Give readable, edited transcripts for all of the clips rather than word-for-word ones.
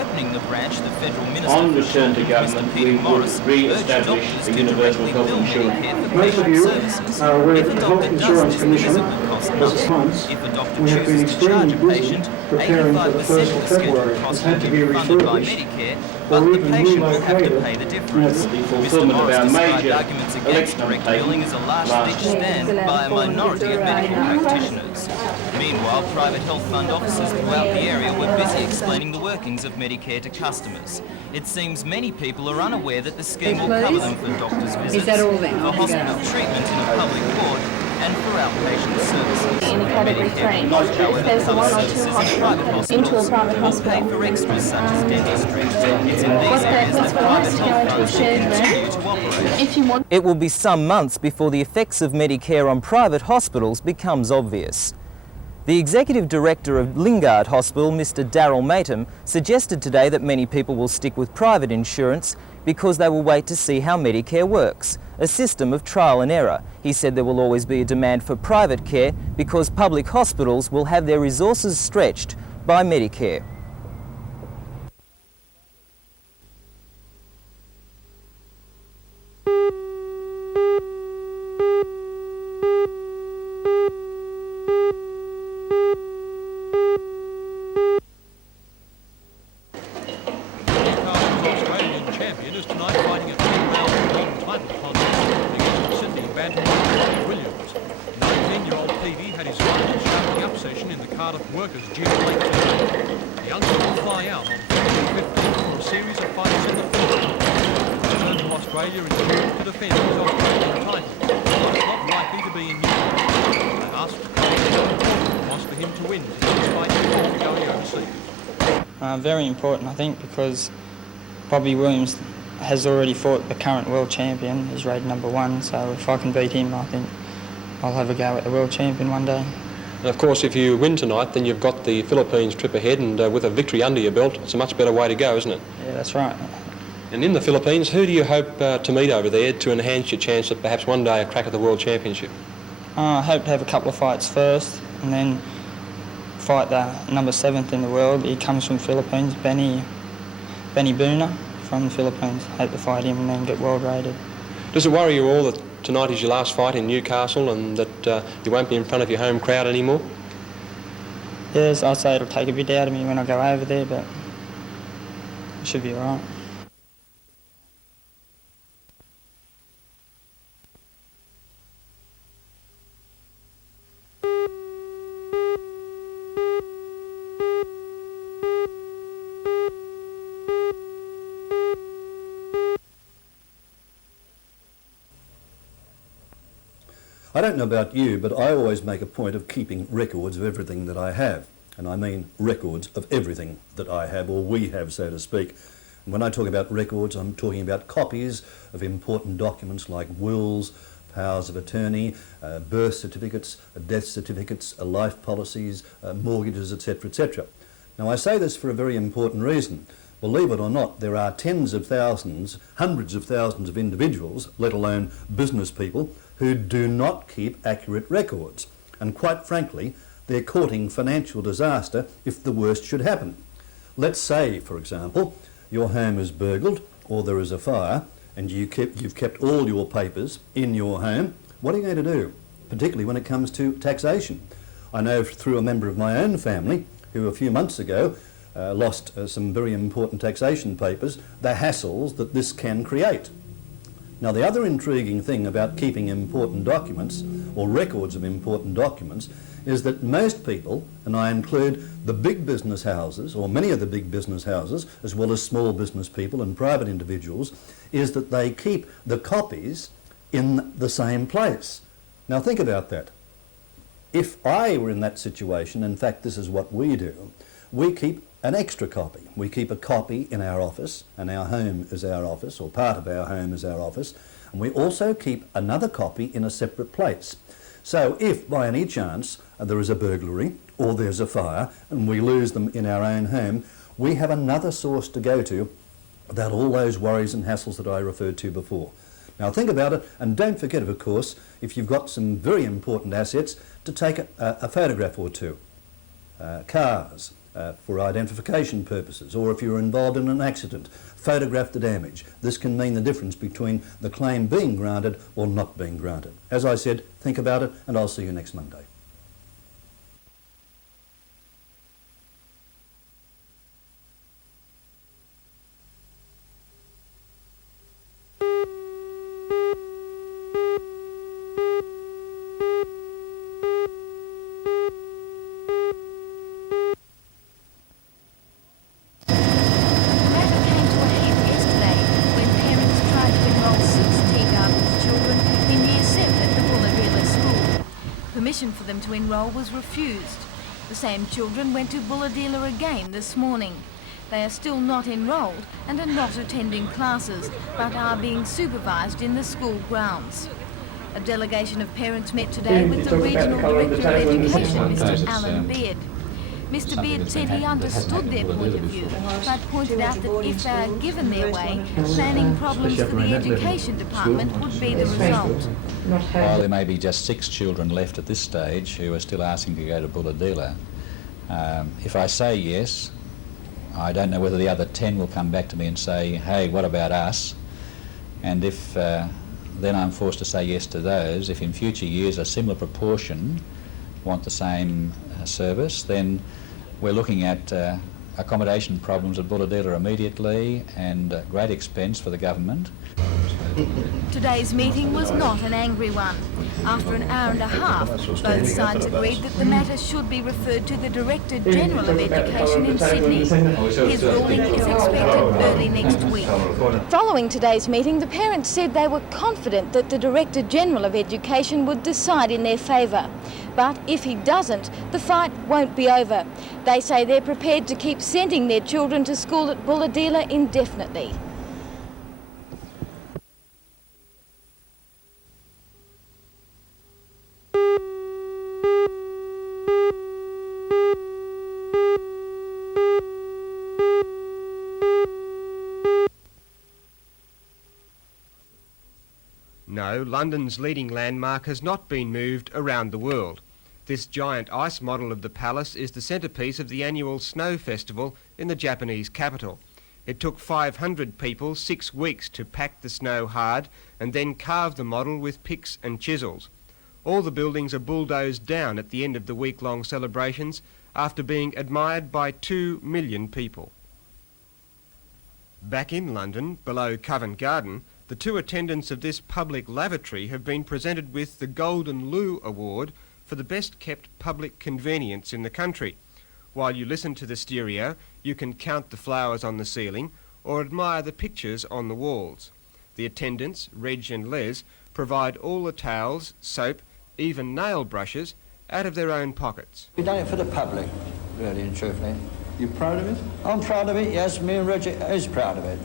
opening the branch, the Federal Minister On for return to Children, government, Mr. we Peter would Morris, urged re-establish doctors the to universal directly health bill insurance. Medicare for Most of patient you services. are aware If that a the Health doctor does Insurance this, Commission the visit will cost for 6 nothing. months, If a doctor we have been chooses to charge extremely a busy patient, preparing for 85% the of 1st the of scheduled February. cost It's will had to be be refunded by refurbished Medicare, but or the even patient will have to relocated. pay the difference. The Mr. fulfilment of Morris our described major arguments against election direct undertaking billing as a last-ditch last stand by a minority of medical practitioners. Meanwhile, private health fund officers throughout the area were busy explaining the workings of Medicare to customers. It seems many people are unaware that the scheme will cover them for doctors' visits, for hospital treatment in a public ward, and for outpatient services. In category 3, if there's one or two hospitals into a private Pay hospital. for extras such as dentistry. It's in these What's the areas that cost for private us to health go into a funds will shared continue room? to operate. If you want. It will be some months before the effects of Medicare on private hospitals becomes obvious. The Executive Director of Lingard Hospital, Mr. Darryl Matham, suggested today that many people will stick with private insurance because they will wait to see how Medicare works, a system of trial and error. He said there will always be a demand for private care because public hospitals will have their resources stretched by Medicare. Workers due to late today. The uncle will fly out on February 15th for a series of fights in the Philippines. His return to Australia is due to defend his Australian title. He's not likely to be in New Zealand. They asked the wants for him to win to get his fight before going overseas. Very important, I think, because Bobby Williams has already fought the current world champion. He's rated #1, so if I can beat him, I think I'll have a go at the world champion one day. And of course, if you win tonight, then you've got the Philippines trip ahead, and with a victory under your belt, it's a much better way to go, isn't it? Yeah, that's right. And in the Philippines, who do you hope to meet over there to enhance your chance at perhaps one day a crack at the World Championship? I hope to have a couple of fights first, and then fight the #7 in the world. He comes from Philippines, Benny Boona from the Philippines. Hope to fight him and then get world rated. Does it worry you all that tonight is your last fight in Newcastle and that you won't be in front of your home crowd anymore? Yes, I'd say it'll take a bit out of me when I go over there, but it should be all right. I don't know about you, but I always make a point of keeping records of everything that I have. And I mean records of everything that I have, or we have, so to speak. And when I talk about records, I'm talking about copies of important documents like wills, powers of attorney, birth certificates, death certificates, life policies, mortgages, etc., etc. Now I say this for a very important reason. Believe it or not, there are tens of thousands, hundreds of thousands of individuals, let alone business people, who do not keep accurate records. And quite frankly, they're courting financial disaster if the worst should happen. Let's say, for example, your home is burgled or there is a fire and you've kept all your papers in your home. What are you going to do, particularly when it comes to taxation? I know through a member of my own family who a few months ago lost some very important taxation papers, the hassles that this can create. Now, the other intriguing thing about keeping important documents, or records of important documents, is that most people, and I include the big business houses, or many of the big business houses, as well as small business people and private individuals, is that they keep the copies in the same place. Now, think about that. If I were in that situation, in fact, this is what we do, we keep an extra copy. We keep a copy in our office, and our home is our office, or part of our home is our office, and we also keep another copy in a separate place. So if by any chance there is a burglary or there's a fire and we lose them in our own home, we have another source to go to without all those worries and hassles that I referred to before. Now think about it, and don't forget, of course, if you've got some very important assets, to take a photograph or two. Cars, for identification purposes, or if you're involved in an accident, photograph the damage. This can mean the difference between the claim being granted or not being granted. As I said, think about it, and I'll see you next Monday. Permission for them to enrol was refused. The same children went to Bulahdelah again this morning. They are still not enrolled and are not attending classes, but are being supervised in the school grounds. A delegation of parents met today with the Regional Director of Education, Mr. Alan Beard. Mr. Beard said he understood their point of view, but pointed out that if they are given their way, planning problems for the Education Department would be the result. While there may be just 6 children left at this stage who are still asking to go to Bulahdelah, if I say yes, I don't know whether the other 10 will come back to me and say, hey, what about us? And if then I'm forced to say yes to those, if in future years a similar proportion want the same service, then we're looking at accommodation problems at Bulahdelah immediately and great expense for the government. Today's meeting was not an angry one. After an hour and a half, both sides agreed that the matter should be referred to the Director General of Education in Sydney. His ruling is expected early next week. Following today's meeting, the parents said they were confident that the Director General of Education would decide in their favour. But if he doesn't, the fight won't be over. They say they're prepared to keep sending their children to school at Bulahdelah indefinitely. No, London's leading landmark has not been moved around the world. This giant ice model of the palace is the centrepiece of the annual Snow Festival in the Japanese capital. It took 500 people 6 weeks to pack the snow hard and then carve the model with picks and chisels. All the buildings are bulldozed down at the end of the week-long celebrations after being admired by 2 million people. Back in London, below Covent Garden, the 2 attendants of this public lavatory have been presented with the Golden Loo Award for the best-kept public convenience in the country. While you listen to the stereo, you can count the flowers on the ceiling or admire the pictures on the walls. The attendants, Reg and Les, provide all the towels, soap, even nail brushes out of their own pockets. We've done it for the public, really and truthfully. You're proud of it? I'm proud of it, yes. Me and Roger is proud of it.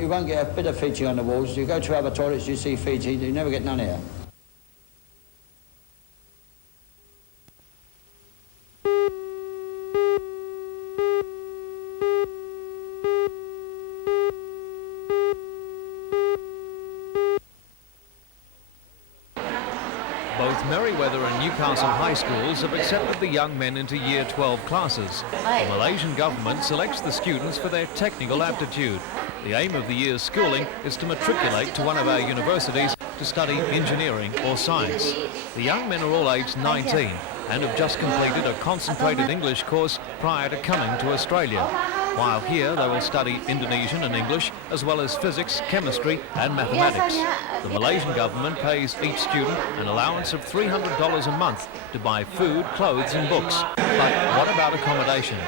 You won't get a bit of Fiji on the walls. You go to other toilets, you see Fiji, you never get none here. Both Merewether and Newcastle high schools have accepted the young men into Year 12 classes. The Malaysian government selects the students for their technical aptitude. The aim of the year's schooling is to matriculate to one of our universities to study engineering or science. The young men are all aged 19 and have just completed a concentrated English course prior to coming to Australia. While here they will study Indonesian and English as well as physics, chemistry and mathematics. The Malaysian government pays each student an allowance of $300 a month to buy food, clothes and books. But what about accommodation?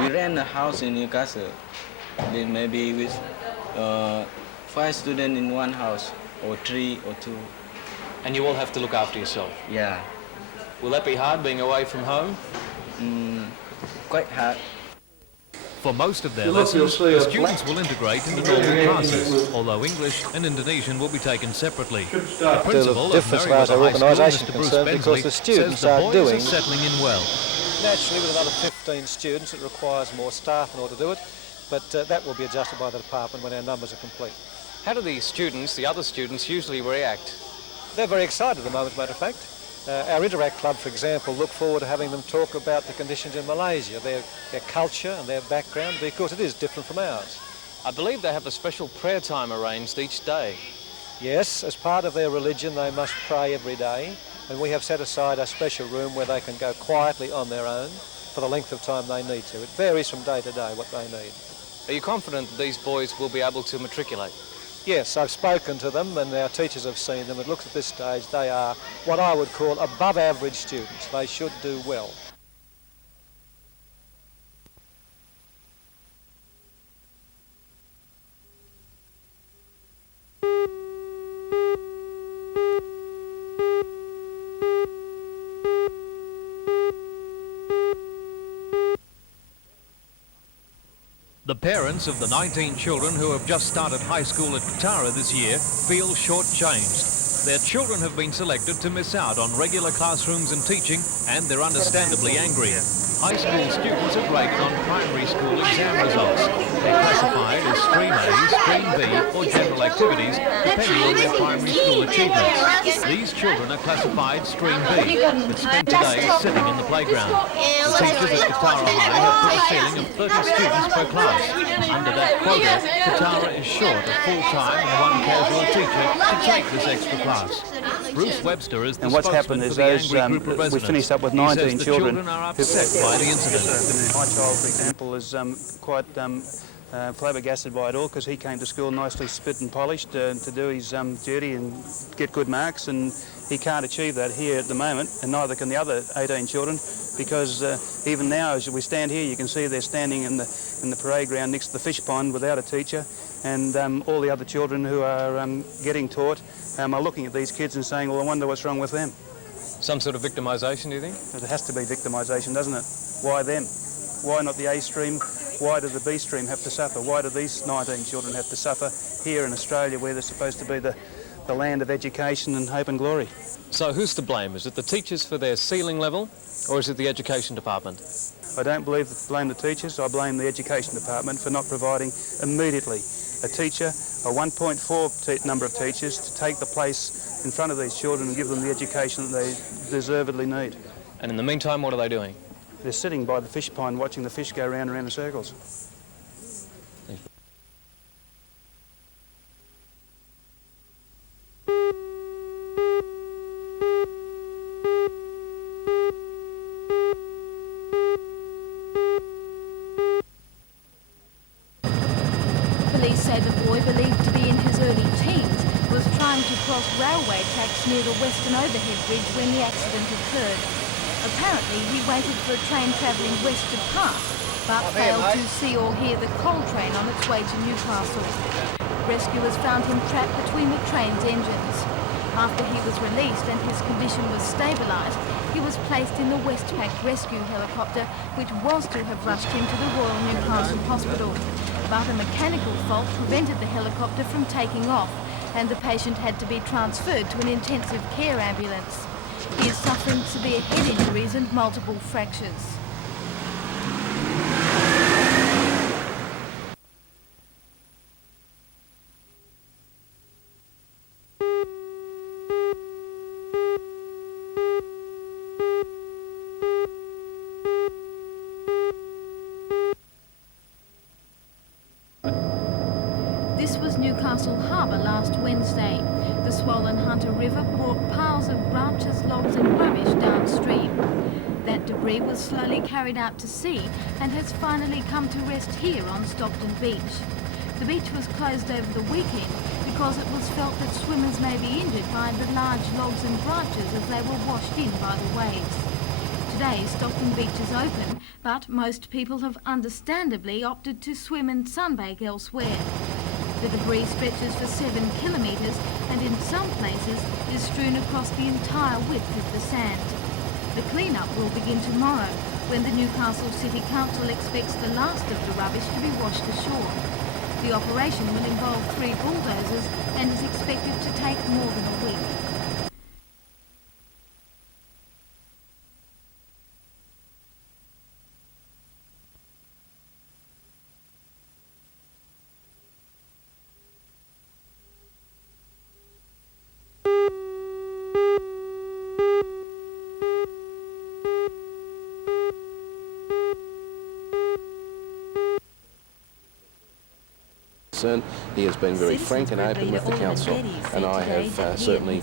We rent a house in Newcastle. Then maybe with 5 students in one house, or 3 or 2. And you all have to look after yourself? Yeah. Will that be hard, being away from home? Quite hard. For most of their lessons, the students will integrate into normal classes, although English and Indonesian will be taken separately. The principal of Merewether High School, Mr. Bruce Bensley, says the boys are settling in well. Naturally, with another 15 students, it requires more staff in order to do it, but that will be adjusted by the department when our numbers are complete. How do the students, the other students, usually react? They're very excited at the moment, as a matter of fact. Our Interact Club, for example, look forward to having them talk about the conditions in Malaysia, their culture and their background, because it is different from ours. I believe they have a special prayer time arranged each day. Yes, as part of their religion, they must pray every day, and we have set aside a special room where they can go quietly on their own for the length of time they need to. It varies from day to day what they need. Are you confident that these boys will be able to matriculate? Yes, I've spoken to them and our teachers have seen them. It looks at this stage they are what I would call above average students. They should do well. The parents of the 19 children who have just started high school at Katara this year feel shortchanged. Their children have been selected to miss out on regular classrooms and teaching, and they're understandably angry. High school students are graded on primary school exam results. They're classified as Stream A, Stream B or General Activities, depending on their primary school achievements. These children are classified Stream B, but spent today sitting in the playground. The teachers at Katara High have put a ceiling of 30 students per class. Under that quota, Katara is short a full-time and one casual teacher to take this extra class. Bruce Webster is the spokesman for the angry group of residents. We finished up with 19 He says the children are upset by the incident. My child, for example, is quite flabbergasted by it all because he came to school nicely spit and polished to do his duty and get good marks, and he can't achieve that here at the moment, and neither can the other 18 children, because even now as we stand here you can see they're standing in the parade ground next to the fish pond without a teacher, and all the other children who are getting taught are looking at these kids and saying, well, I wonder what's wrong with them. Some sort of victimisation, do you think? There has to be victimisation, doesn't it? Why them? Why not the A stream? Why does the B stream have to suffer? Why do these 19 children have to suffer here in Australia where they're supposed to be the land of education and hope and glory? So who's to blame? Is it the teachers for their ceiling level, or is it the education department? I don't blame the teachers. I blame the education department for not providing immediately a teacher, a 1.4 number of teachers to take the place in front of these children and give them the education that they deservedly need. And in the meantime, what are they doing? They're sitting by the fish pond watching the fish go round and round in circles. Police say the boy, believed to be in his early teens, was trying to cross railway tracks near the Western Overhead Bridge when the accident occurred. Apparently, he waited for a train travelling west to pass, but failed to see or hear the coal train on its way to Newcastle. Rescuers found him trapped between the train's engines. After he was released and his condition was stabilised, he was placed in the Westpac rescue helicopter, which was to have rushed him to the Royal Newcastle Hospital. But a mechanical fault prevented the helicopter from taking off, and the patient had to be transferred to an intensive care ambulance. He is suffering severe head injuries and multiple fractures. This was Newcastle Harbour last Wednesday. The swollen Hunter River brought piles of branches, logs and rubbish downstream. That debris was slowly carried out to sea and has finally come to rest here on Stockton Beach. The beach was closed over the weekend because it was felt that swimmers may be injured by the large logs and branches as they were washed in by the waves. Today, Stockton Beach is open, but most people have understandably opted to swim and sunbathe elsewhere. The debris stretches for 7 kilometres and in some places is strewn across the entire width of the sand. The clean-up will begin tomorrow, when the Newcastle City Council expects the last of the rubbish to be washed ashore. The operation will involve 3 bulldozers and is expected to take more than a week. concerned. He has been very frank and open with the council, and I have certainly...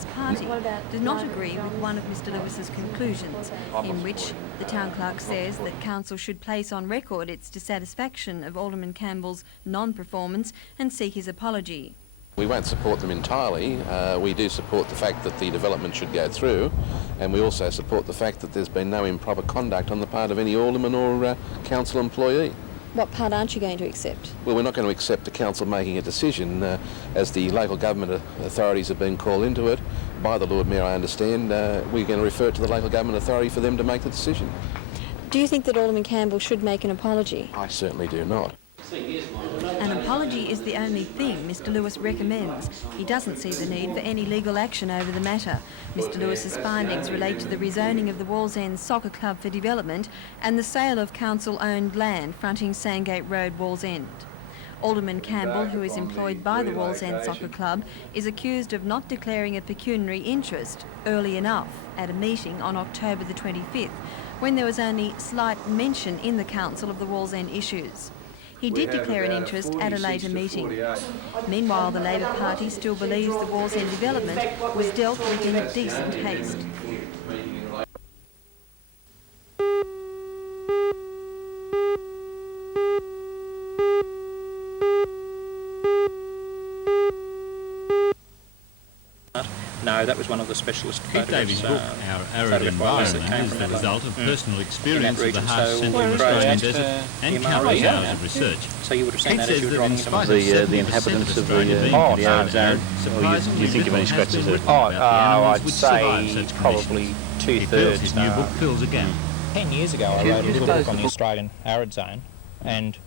does not agree with one of Mr Lewis's conclusions, in which the town clerk says that council should place on record its dissatisfaction of Alderman Campbell's non-performance and seek his apology. We won't support them entirely. We do support the fact that the development should go through, and we also support the fact that there's been no improper conduct on the part of any alderman or council employee. What part aren't you going to accept? Well, we're not going to accept the council making a decision. As the local government authorities have been called into it by the Lord Mayor, I understand, we're going to refer it to the local government authority for them to make the decision. Do you think that Alderman Campbell should make an apology? I certainly do not. An apology is the only thing Mr Lewis recommends. He doesn't see the need for any legal action over the matter. Mr Lewis's findings relate to the rezoning of the Wallsend Soccer Club for development and the sale of council-owned land fronting Sandgate Road, Wallsend. Alderman Campbell, who is employed by the Wallsend Soccer Club, is accused of not declaring a pecuniary interest early enough at a meeting on October the 25th, when there was only slight mention in the council of the Wallsend issues. He did declare an interest at a later meeting. Meanwhile, the Labor Party still believes the Wallsend development was dealt with in decent haste. No, that was one of the specialist Keith Davies' book, Our Arid Environment, is the result of personal experience of the harsh central Australian desert and countless hours of research. So you would have seen Keith that as you says were that in driving spite into of the 70% inhabitants of of the Australia being in the arid zone, surprisingly little has been written about the animals which survive such probably conditions. two-thirds. He feels his new book fills a gap. 10 years ago I wrote a little book on the Australian arid zone, and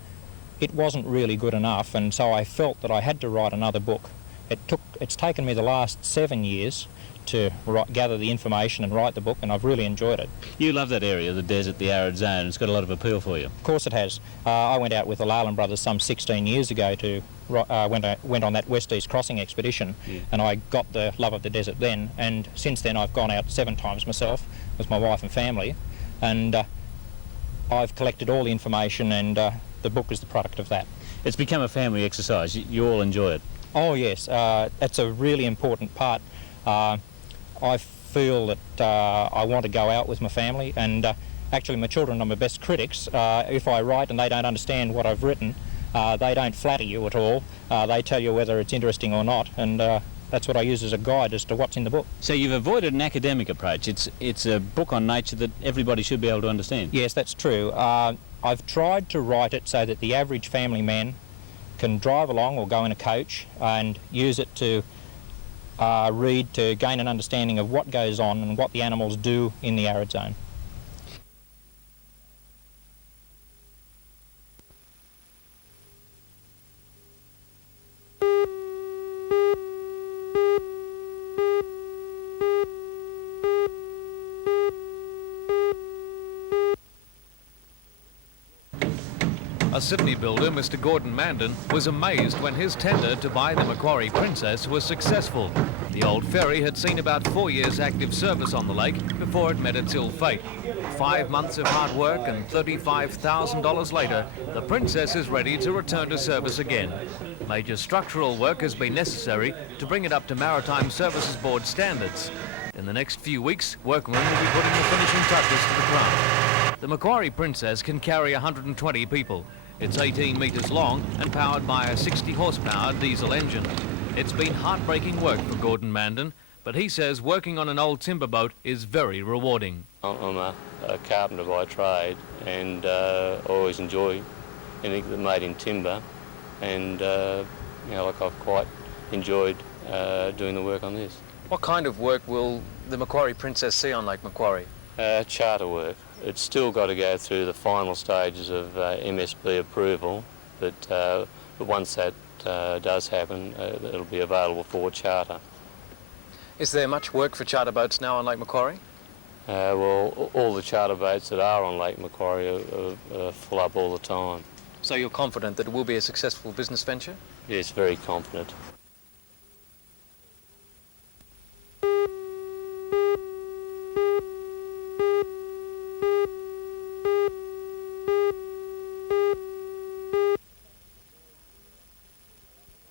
it wasn't really good enough, and so I felt that I had to write another book. It's taken me the last 7 years to gather the information and write the book, and I've really enjoyed it. You love that area, the desert, the arid zone. It's got a lot of appeal for you. Of course it has. I went out with the Leyland brothers some 16 years ago to went on that West-East crossing expedition, and I got the love of the desert then, and since then I've gone out 7 times myself with my wife and family, and I've collected all the information, and the book is the product of that. It's become a family exercise. You all enjoy it. Oh yes, it's a really important part. I feel that I want to go out with my family, and actually my children are my best critics. If I write and they don't understand what I've written, they don't flatter you at all. They tell you whether it's interesting or not, and that's what I use as a guide as to what's in the book. So you've avoided an academic approach. It's a book on nature that everybody should be able to understand. Yes, that's true. I've tried to write it so that the average family man can drive along or go in a coach and use it to read to gain an understanding of what goes on and what the animals do in the arid zone. A Sydney builder, Mr Gordon Mandan, was amazed when his tender to buy the Macquarie Princess was successful. The old ferry had seen about 4 years active service on the lake before it met its ill fate. 5 months of hard work and $35,000 later, the Princess is ready to return to service again. Major structural work has been necessary to bring it up to Maritime Services Board standards. In the next few weeks, workmen will be putting the finishing touches to the craft. The Macquarie Princess can carry 120 people. It's 18 metres long and powered by a 60 horsepower diesel engine. It's been heartbreaking work for Gordon Mandan, but he says working on an old timber boat is very rewarding. I'm a carpenter by trade, and always enjoy anything that's made in timber, and I've quite enjoyed doing the work on this. What kind of work will the Macquarie Princess see on Lake Macquarie? Charter work. It's still got to go through the final stages of MSB approval, but once that does happen, it'll be available for charter. Is there much work for charter boats now on Lake Macquarie? Well, all the charter boats that are on Lake Macquarie are full up all the time. So you're confident that it will be a successful business venture? Yes, very confident.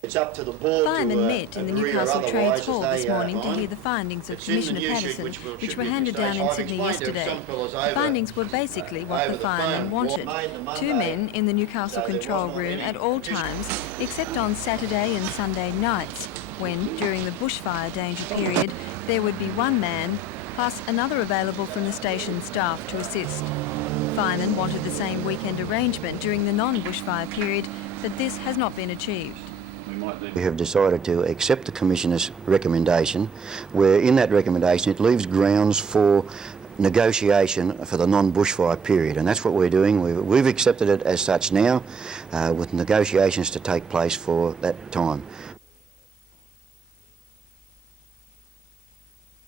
It's up to the board Firemen to met in the agree or Newcastle Trades otherwise Hall as this they morning to outline. hear the findings of It's in the Commissioner news sheet Patterson, which which should were be handed down in I've Sydney explained to yesterday. some fellows The over- findings were basically what over the the firemen phone, wanted. made the Monday, Two men in the Newcastle so there control wasn't room any at all times, except on Saturday and Sunday nights, when, during the bushfire danger period, there would be one man, plus another available from the station staff to assist. Firemen wanted the same weekend arrangement during the non-bushfire period, but this has not been achieved. We have decided to accept the Commissioner's recommendation, where in that recommendation it leaves grounds for negotiation for the non-bushfire period, and that's what we're doing. We've accepted it as such now, with negotiations to take place for that time.